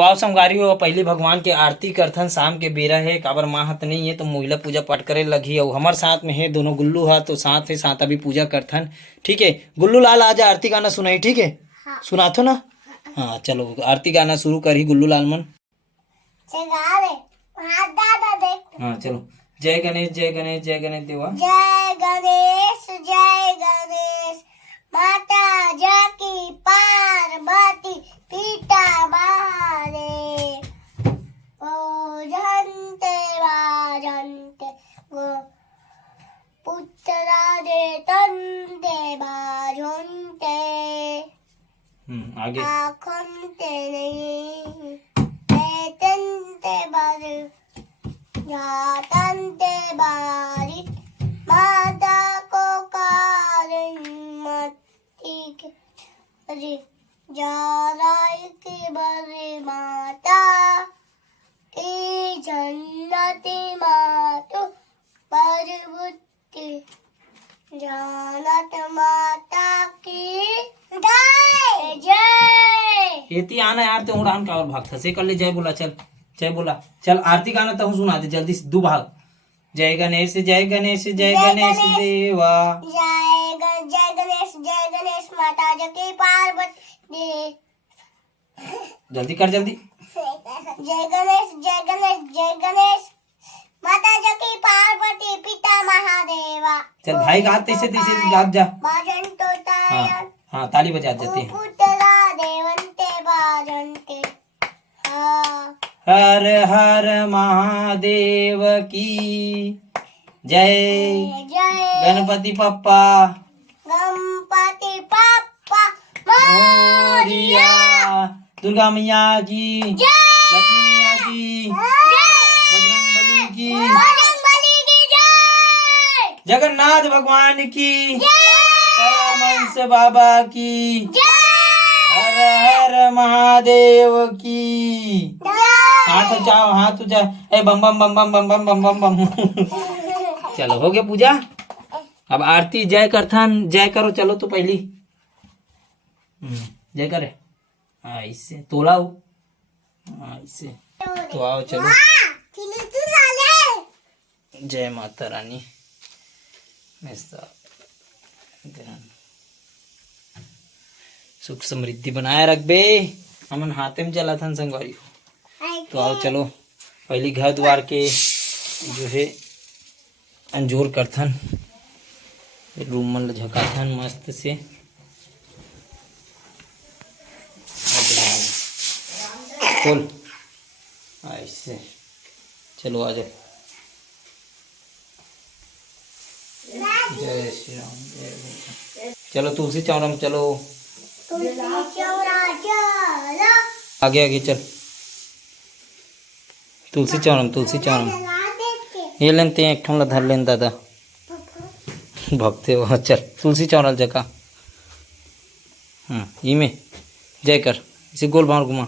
वाव संगारी हो पहली भगवान के आरती करथन शाम के बेरा है काबर माँ हाथ नहीं है तो महिला पूजा पाठ करे लगी और हमारे साथ में है दोनों गुल्लू हा तो साथ है साथ अभी पूजा करथन। ठीक है गुल्लू लाल आज आरती गाना सुनाई। ठीक है हाँ। सुनाथो ना। हाँ चलो आरती गाना शुरू करी गुल्लू लाल मन। हाँ चलो जय गणेश जय गणेश जय गणेश देवा। जय गणेश माता जाकी पार्वती पिता महादेव ओझंते वाजंते गो पुत्रा दे तंते बाजंते आगे आखंते नहीं तंते बाज जातंते बारी माता को कारण मती के अरे जाराई की बरे माता की जन्नती मातु परबुद्धि जानत माता की जय जय। एती आना यार तो उड़ान का और भाग था से कर ले। जय बोला चल जय बोला चल आरती गाना तो सुना दे जल्दी से दो भाग। जय गणेश जय गणेश जय गणेश देवा। जय गणेश माता जकी पार्वती जल्दी कर जल्दी। जय गणेश माता जकी पार्वती पिता महादेवा। चल भाई गा तैसे तैसे गा जा। बाजन तो तायन हाँ ताली बजा देते हैं। पुतला देवंते बाजंते हाँ। हर हर महादेव की जय। जय गणपति पप्पा गणपति पप्पा मोरिया। दुर्गा मैया की लक्ष्मी मैया की बजरंगबली की जगन्नाथ भगवान की परमहंस बाबा की हर हर महादेव की। हाथ उठाओ हाथ उठा ए बम बम बम बम बम बम बम बम बम। चलो हो गया पूजा। अब आरती जय करथन जय करो चलो तो पहली जय करे। हाँ इससे तोलाओ। हाँ इससे तो आओ चलो। जय माता रानी। सुख समृद्धि बनाए रख बे। हमन हाथे में चला था संगवारी। तो आओ चलो पहली घर द्वार के जो है अंजोर करथन रूम मन झकाथन मस्त से। खोल ऐसे चलो आ जाओ। जय श्री राम जय। चलो तुलसी चौरम चलो आगे आगे चल। तुलसी चौरम ये लेते हैं एक ठोला धर लेन दादा भक्ते हो। चल तुलसी चौरल जका। ये में जय कर इसे गोल बाहर घुमा।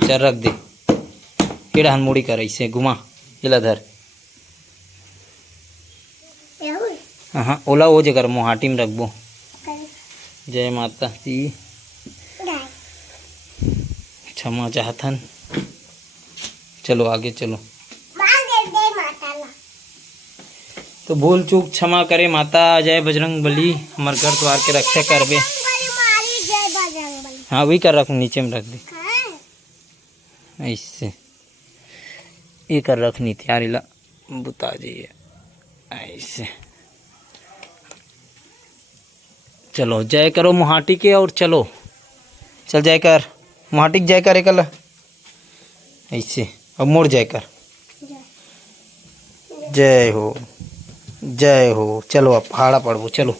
चल रख दे केड़ा हनमुड़ी कर इसे घुमा इला धर। हाँ ओला वो जगह मोहाटी में रखबो। जय माता दी क्षमा चाहथन। चलो आगे चलो। तो भूल चूक क्षमा करे माता। जय बजरंग बली हमार घर द्वार के रक्षा करबे। हाँ वही कर रख नीचे में रख दे ऐसे ये कर रख नहीं त्यार ला बुता जाइए ऐसे। चलो जय करो मोहाटी के और चलो चल जय कर मोहाटी जय करे कल ऐसे। अब मोड़ जय कर जय हो चलो अब पहाड़ा पड़बो चलो।